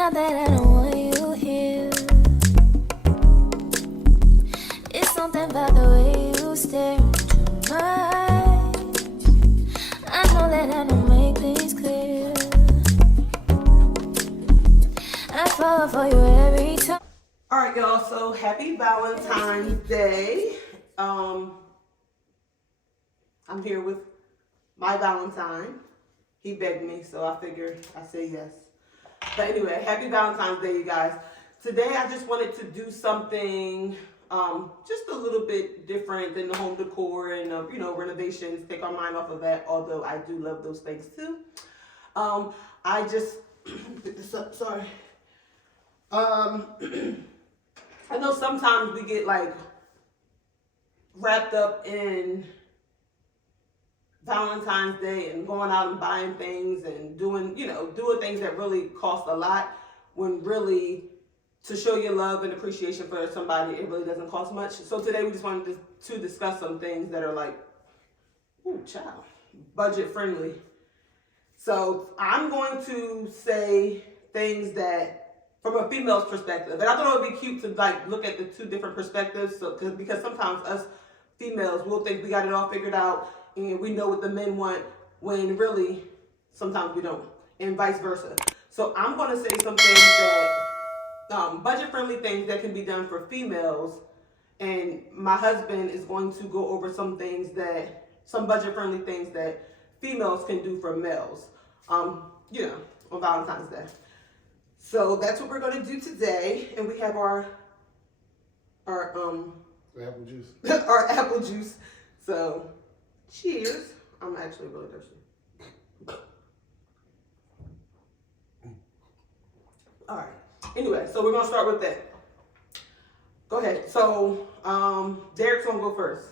not that I don't want you here. It's something about the way you stare into my eyes. I know that I don't make things clear. I fall for you every time. All right, y'all. So happy Valentine's Day. I'm here with my Valentine. He begged me, so I figured I say yes. But anyway, happy Valentine's Day, you guys. Today I just wanted to do something just a little bit different than the home decor and renovations. Take our mind off of that, although I do love those things too. I just pick this up. Sorry. I know sometimes we get like wrapped up in Valentine's Day and going out and buying things and doing things that really cost a lot, when really to show your love and appreciation for somebody, it really doesn't cost much. So today we just wanted to discuss some things that are like, ooh, child, budget friendly. So I'm going to say things that from a female's perspective, and I thought it would be cute to like look at the two different perspectives. So because sometimes us females will think we got it all figured out and we know what the men want, when really sometimes we don't, and vice versa. So I'm going to say some things that budget-friendly things that can be done for females, and my husband is going to go over some budget-friendly things that females can do for males, on Valentine's Day. So that's what we're going to do today, and we have our apple juice. our apple juice. So cheers. I'm actually really thirsty. All right. Anyway, so we're gonna start with that. Go ahead. So Derek's gonna go first,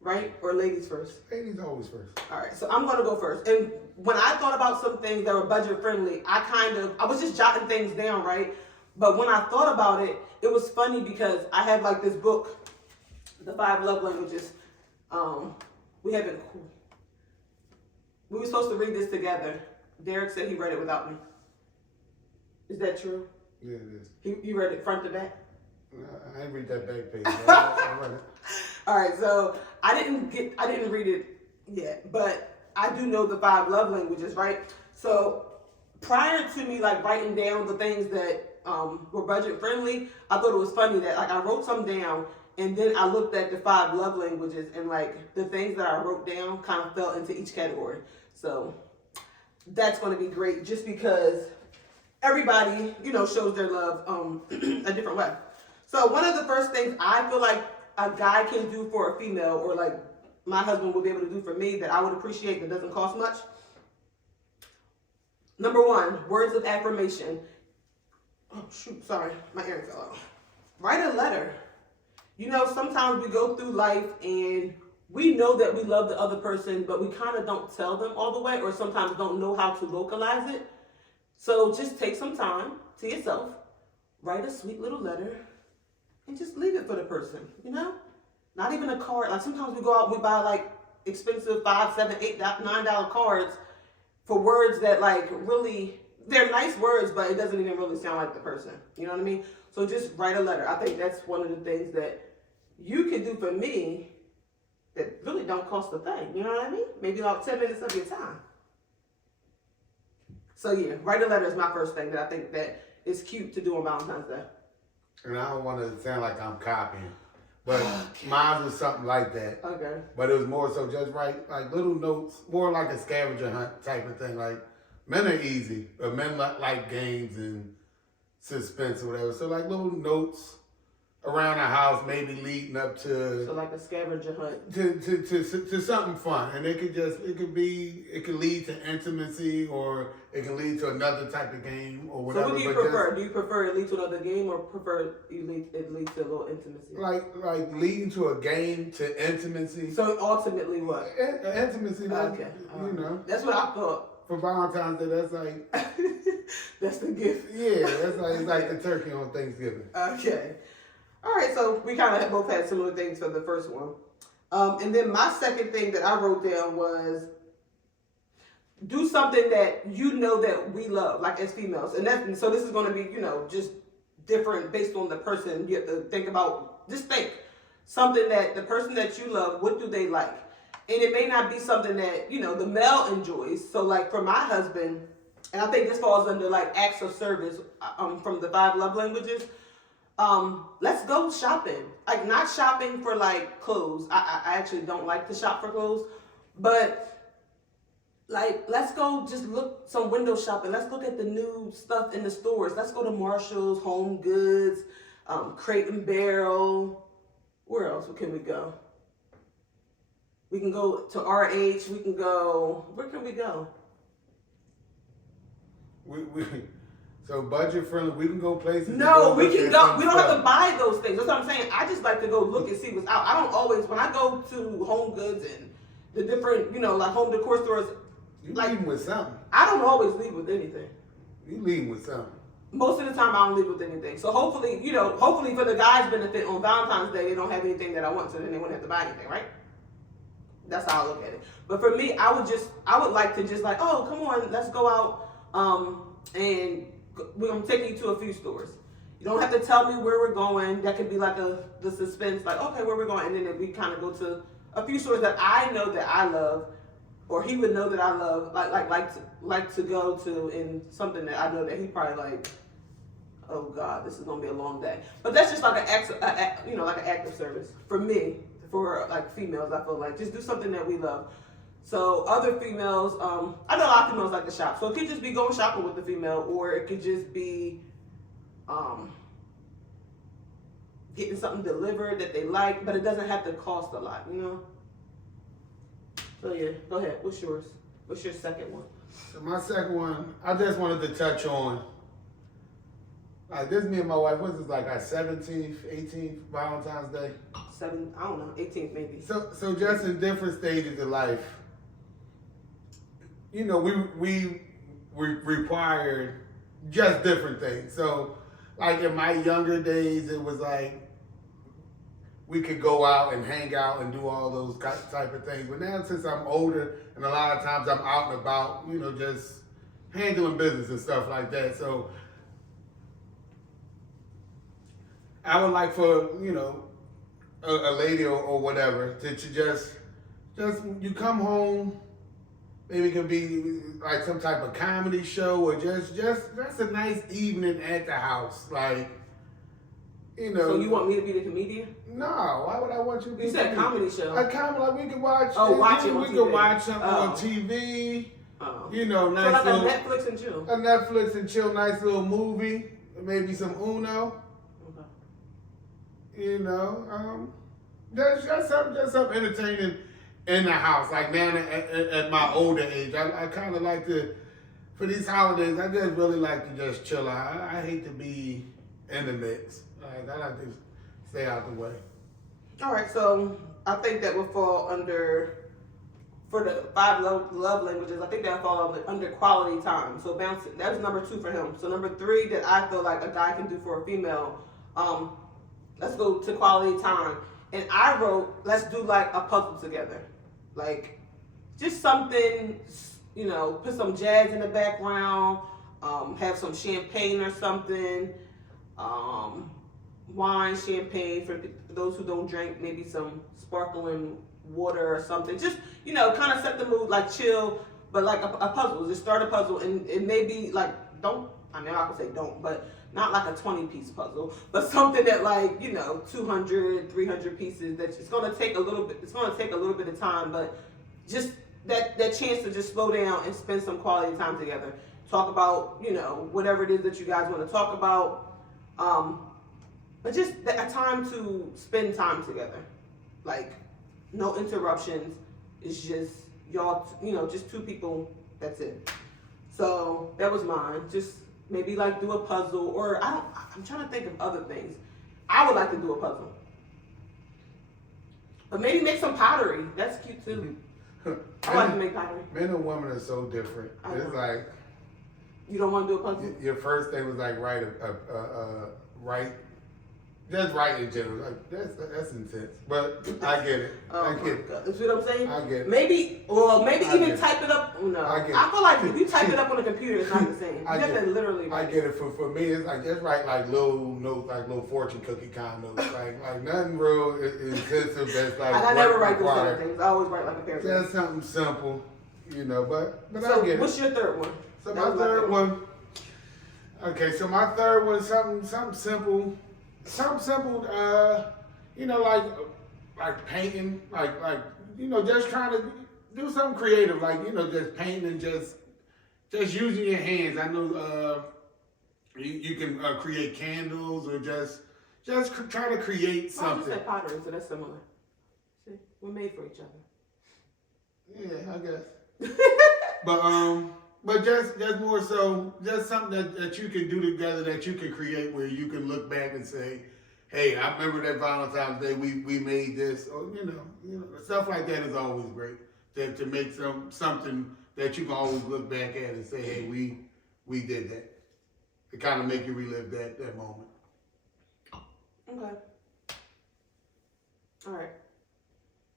right? Or ladies first? Ladies always first. All right. So I'm gonna go first. And when I thought about some things that were budget friendly, I was just jotting things down, right? But when I thought about it, it was funny because I have like this book, The 5 Love Languages. We were supposed to read this together. Derek said he read it without me. Is that true? Yeah, it is. You read it front to back? I didn't read that back page. I read it. All right, so I didn't read it yet, but I do know the 5 love languages, right? So prior to me like writing down the things that were budget friendly, I thought it was funny that like I wrote some down, and then I looked at the 5 love languages, and like the things that I wrote down kind of fell into each category. So that's going to be great, just because everybody, shows their love a different way. So one of the first things I feel like a guy can do for a female, or like my husband would be able to do for me, that I would appreciate, that doesn't cost much. Number 1, words of affirmation. Oh shoot, sorry, my earring fell out. Write a letter. Sometimes we go through life and we know that we love the other person, but we kind of don't tell them all the way, or sometimes don't know how to vocalize it. So just take some time to yourself, write a sweet little letter, and just leave it for the person, Not even a card. Like sometimes we go out, we buy like expensive $5, $7, $8, $9 cards for words that like really, they're nice words, but it doesn't even really sound like the person. You know what I mean? So just write a letter. I think that's one of the things that you can do for me that really don't cost a thing. You know what I mean? Maybe like 10 minutes of your time. So yeah, write a letter is my first thing that I think that is cute to do on Valentine's Day. And I don't want to sound like I'm copying, but mine was something like that. Okay. But it was more so just write like little notes, more like a scavenger hunt type of thing. Like men are easy, but men like games and suspense or whatever. So like little notes around the house, maybe leading up to. So like a scavenger hunt. To something fun, and it could lead to intimacy, or it can lead to another type of game or whatever. So what do you prefer? Do you prefer it lead to another game, or prefer it lead to a little intimacy? Like leading to a game to intimacy. So ultimately what? Intimacy. Okay. That's what I thought. For Valentine's Day, that's like that's the gift. Yeah, that's like it's like the turkey on Thanksgiving. Okay. All right, so we kind of both had similar things for the first one. And then my second thing that I wrote down was do something that you know that we love, like as females, and so this is going to be, just different based on the person. You have to think about, just think something that the person that you love, what do they like, and it may not be something that the male enjoys. So like for my husband, and I think this falls under like acts of service, from the 5 love languages. Let's go shopping. Like not shopping for like clothes. I actually don't like to shop for clothes, but like, let's go just look some window shopping. Let's look at the new stuff in the stores. Let's go to Marshall's, Home Goods, Crate and Barrel. Where else can we go? We can go to RH. We can go. Where can we go? So budget friendly. We can go places. No, we can go. We don't have to buy those things. That's what I'm saying. I just like to go look and see what's out. I don't always, when I go to Home Goods and the different, like home decor stores. You leaving with something. I don't always leave with anything. You leaving with something. Most of the time, I don't leave with anything. So hopefully, hopefully for the guys' benefit, on Valentine's Day, they don't have anything that I want, so then they wouldn't have to buy anything, right? That's how I look at it. But for me, I would like to just like, oh, come on, let's go out, and we're gonna take you to a few stores. You don't have to tell me where we're going. That could be like the suspense, like, okay, where we're going, and then we kind of go to a few stores that I know that I love, or he would know that I love, like to go to, in something that I know that he probably like. Oh God, this is gonna be a long day. But that's just like an act of service for me. For like females, I feel like just do something that we love. So other females, I know a lot of females like to shop. So it could just be going shopping with the female, or it could just be getting something delivered that they like, but it doesn't have to cost a lot, So yeah, go ahead. What's yours? What's your second one? So my second one, I just wanted to touch on. Like this, me and my wife, what's this, like our 17th, 18th Valentine's Day? 18th maybe. So just in different stages of life, we required just different things. So like in my younger days, it was like we could go out and hang out and do all those type of things. But now since I'm older, and a lot of times I'm out and about, just handling business and stuff like that. So I would like for, a lady or whatever to just you come home, maybe it could be like some type of comedy show, or just a nice evening at the house, like, So you want me to be the comedian? No, why would I want you to be? You said comedy show. A comedy, like we can watch. Oh, watch it on We TV. can watch something on TV. Oh. Nice so like little a Netflix and chill. A Netflix and chill, nice little movie, maybe some Uno. Just something entertaining in the house. Like now at my older age, I kind of like to, for these holidays, I just really like to just chill out. I hate to be in the mix. I like to stay out the way. All right, so I think that would fall under, for the 5 love languages, I think that would fall under quality time. So that was number 2 for him. So number 3 that I feel like a guy can do for a female, let's go to quality time. And I wrote, let's do like a puzzle together. Like, just something, put some jazz in the background, have some champagne or something, wine, champagne, for those who don't drink, maybe some sparkling water or something. Just, kind of set the mood, like chill, but like a puzzle. Just start a puzzle, and it may be like, I could say don't, but not like a 20-piece puzzle, but something that like, 200, 300 pieces, that it's going to take a little bit of time, but just that chance to just slow down and spend some quality time together. Talk about, whatever it is that you guys want to talk about, but just a time to spend time together. Like, no interruptions. It's just y'all, just 2 people, that's it. So that was mine. Just maybe like do a puzzle, or I'm trying to think of other things. I would like to do a puzzle. But maybe make some pottery. That's cute too. I like to make pottery. Men and women are so different. It's like, you don't want to do a puzzle? Your first thing was like write just right in general. Like that's intense, but I get it. I get it. You see what I'm saying? I get it. Maybe even type it up. No, I feel like if you type it up on the computer, it's not the same. You have to literally. I get it. For me, it's like just write like little notes, like little fortune cookie kind of notes, like nothing real intensive. That's like. I never write those kind of things. I always write like a paragraph. Just something simple, but So I get it. what's your third one? So my third one. Okay, so my third one is something simple. Something simple, like painting, like just trying to do something creative, like just painting and just using your hands. I know you can create candles or just try to create something. I just said pottery, so that's similar. See, we're made for each other. Yeah, I guess. But just more so, just something that you can do together, that you can create, where you can look back and say, hey, I remember that Valentine's Day we made this, or stuff like that is always great. To make something that you can always look back at and say, hey, we did that. To kind of make you relive that moment. Okay. All right.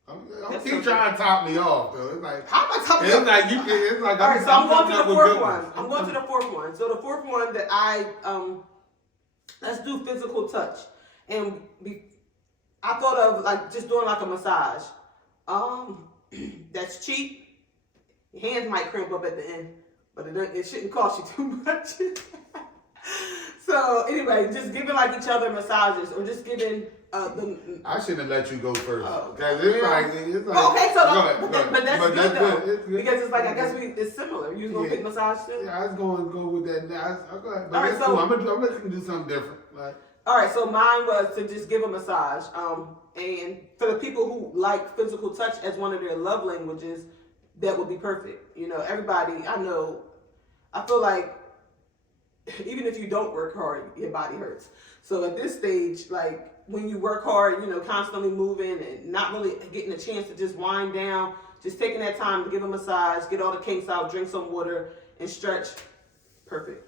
Don't keep trying to top me off though. It's like how am I topping it's up? like you. It's like all right. So I'm going to the fourth one. Ones. I'm going to the fourth one. So the fourth one that let's do physical touch, and I thought of like just doing like a massage. That's cheap. Your hands might cramp up at the end, but it shouldn't cost you too much. So anyway, just giving like each other massages, or just giving. I shouldn't have let you go first. Oh, Cause it's like okay, so but that's good though, it's good. because it's like I guess it's similar. You gonna pick massage too? Yeah, I was going to go with that. Go ahead. But all right, so cool. I'm gonna do something different. Like, all right, so mine was to just give a massage. And for the people who like physical touch as one of their love languages, that would be perfect. Everybody I know. I feel like even if you don't work hard, your body hurts. So at this stage, like. When you work hard, constantly moving and not really getting a chance to just wind down, just taking that time to give a massage, get all the kinks out, drink some water, and stretch. Perfect.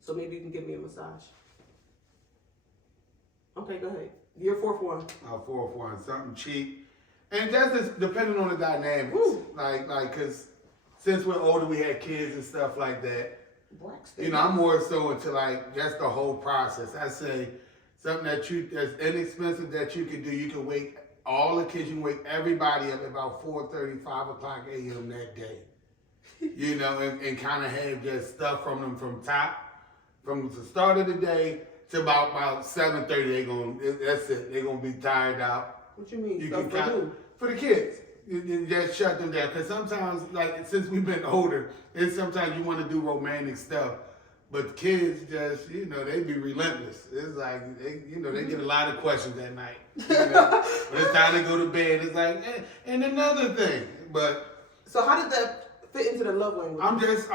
So maybe you can give me a massage. Okay, go ahead. Your fourth one. Our fourth one, something cheap. And that's just depending on the dynamics. Woo. Like, because since we're older, we had kids and stuff like that. Black I'm more so into like just the whole process. I say, something that's inexpensive that you can do. You can wake all the kids, you can wake everybody up at about 4:30, 5 o'clock a.m. that day. And kind of have just stuff from them from the start of the day to about 7:30. That's it. They're gonna be tired out. What you mean? For the kids. You just shut them down. Because sometimes, like since we've been older, sometimes you want to do romantic stuff. But kids just, they be relentless. It's like, they get a lot of questions at night. When it's time to go to bed, it's like, and another thing. But so how did that fit into the love language? I'm just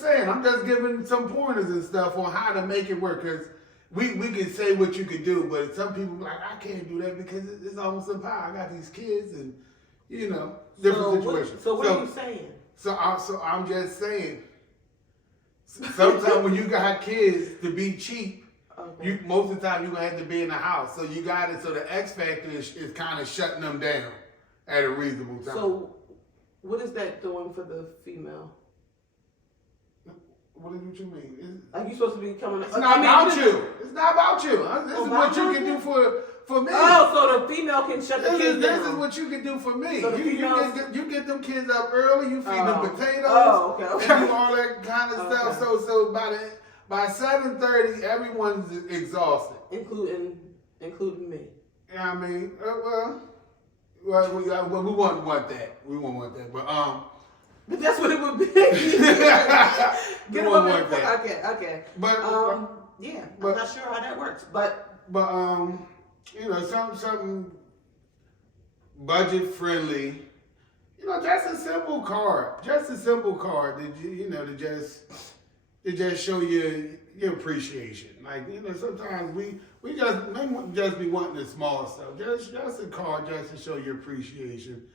saying, I'm just giving some pointers and stuff on how to make it work. Because we can say what you can do, but some people be like, I can't do that because it's almost impossible. I got these kids and, different situations. So what are you saying? So I'm just saying. Sometimes when you got kids, to be cheap, okay. Most of the time you're gonna have to be in the house. So you got it. So the X factor is kind of shutting them down at a reasonable time. So what is that doing for the female? What you mean? Are you supposed to be coming? It's not about you. It's not about you. This is what you can do for me. Oh, so the female can shut the kids down. This is what you can do for me. So you get them kids up early. You feed them potatoes. Oh, okay. And do all that kind of stuff. So by 7:30, everyone's exhausted, including me. Yeah, I mean, we won't want that. We won't want that, But that's what it would be. Get them up that. Okay. But yeah, I'm not sure how that works, but something budget friendly. Just a simple card. To just show you your appreciation. Like sometimes we just be wanting the small stuff. Just a card just to show your appreciation.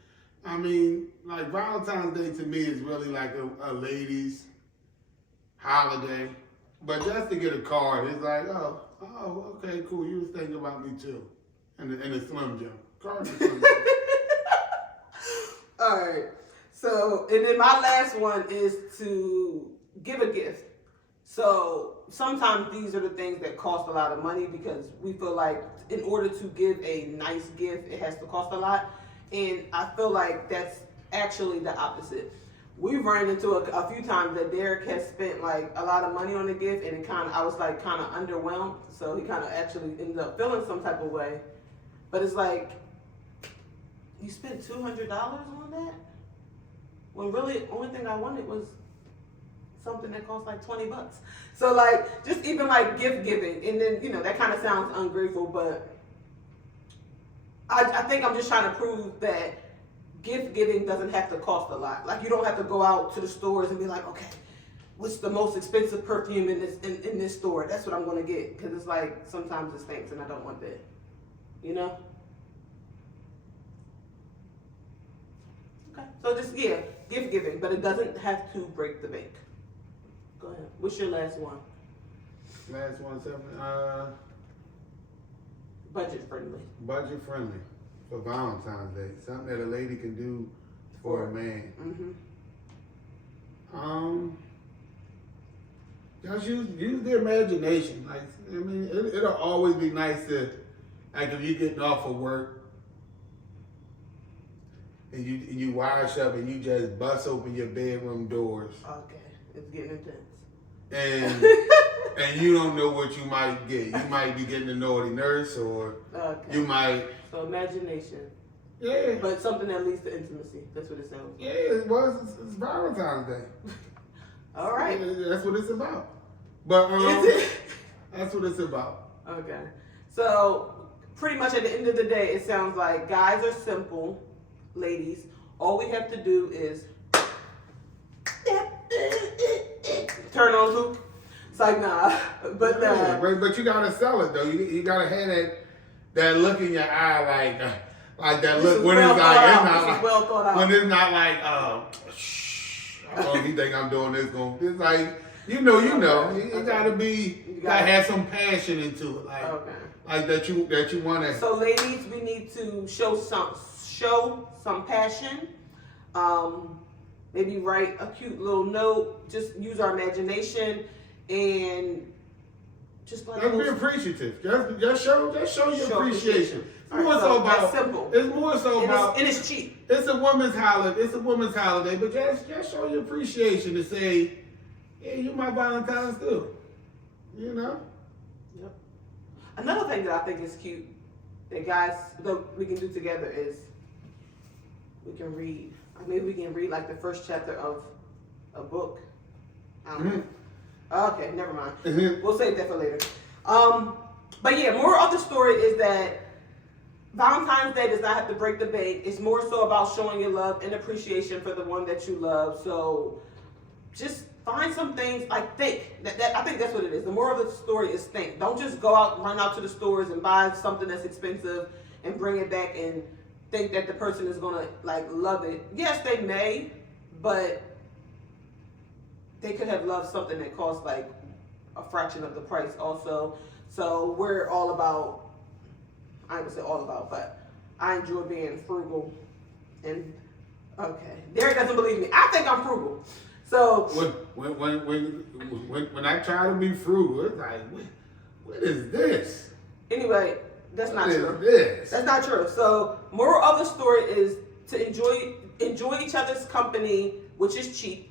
I mean, like Valentine's Day to me is really like a ladies' holiday. But just to get a card, it's like, oh, okay, cool. You was thinking about me too. In the Slim Jim. Card in the Slim Jim. All right. So, and then my last one is to give a gift. So sometimes these are the things that cost a lot of money because we feel like in order to give a nice gift, it has to cost a lot. And I feel like that's actually the opposite. We've run into a few times that Derek has spent like a lot of money on the gift, and I was like kind of underwhelmed. So he kind of actually ended up feeling some type of way. But it's like, you spent $200 on that? When really the only thing I wanted was something that cost like $20. So like, just even like gift giving, and then, you know, that kind of sounds ungrateful, but I think I'm just trying to prove that gift giving doesn't have to cost a lot. Like, you don't have to go out to the stores and be like, okay, what's the most expensive perfume in this store? That's what I'm going to get. Because it's like, sometimes it stinks and I don't want that. You know? Okay. So just, yeah, gift giving. But it doesn't have to break the bank. Go ahead. What's your last one? Last one, Budget friendly. budget friendly for Valentine's Day. Something that a lady can do for a man. Mm-hmm. Just use their imagination. Like, I mean, it'll always be nice to, like, if you're getting off of work and you wash up and you just bust open your bedroom doors. Okay. It's getting intense. And and you don't know what you might get. You might be getting a naughty nurse, or you might. So imagination. Yeah. But something that leads to intimacy. That's what it sounds like. Yeah, it's Valentine's Day. All right. That's what it's about. But Is it? that's what it's about. Okay. So pretty much at the end of the day, it sounds like guys are simple, ladies. All we have to do is turn on Luke. It's like, nah, but nah. Yeah, but you gotta sell it though. You gotta have that look in your eye, like that look when it's like it's not like well thought out. When it's not like shh. Oh, he think I'm doing this. It's like you know. You gotta be. You gotta have some passion into it, like that you want to. So ladies, we need to show some passion. Maybe write a cute little note. Just use our imagination and just like be appreciative. Just show your appreciation. It's more so about that's simple. It's more so about and it's cheap. It's a woman's holiday. But just show your appreciation to say, yeah, you my Valentine's too. You know. Yep. Another thing that I think is cute that we can do together is we can read. Maybe we can read like the first chapter of a book. I don't know. Okay, never mind. We'll save that for later. But yeah, more of the story is that Valentine's Day does not have to break the bank. It's more so about showing your love and appreciation for the one that you love. So just find some things, like think. I think that's what it is. The moral of the story is think. Don't just run out to the stores and buy something that's expensive and bring it back and think that the person is gonna like love it. Yes, they may, but they could have loved something that cost like a fraction of the price also. So we're all about, I would say all about, but I enjoy being frugal. And okay, Derek doesn't believe me. I think I'm frugal. So when I try to be frugal, it's like, what is this? Anyway, that's not true. This? That's not true. So moral of the story is to enjoy each other's company, which is cheap.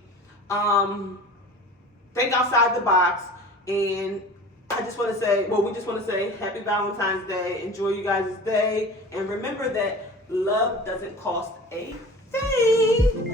Think outside the box, and we just want to say happy Valentine's Day. Enjoy you guys' day, and remember that love doesn't cost a thing.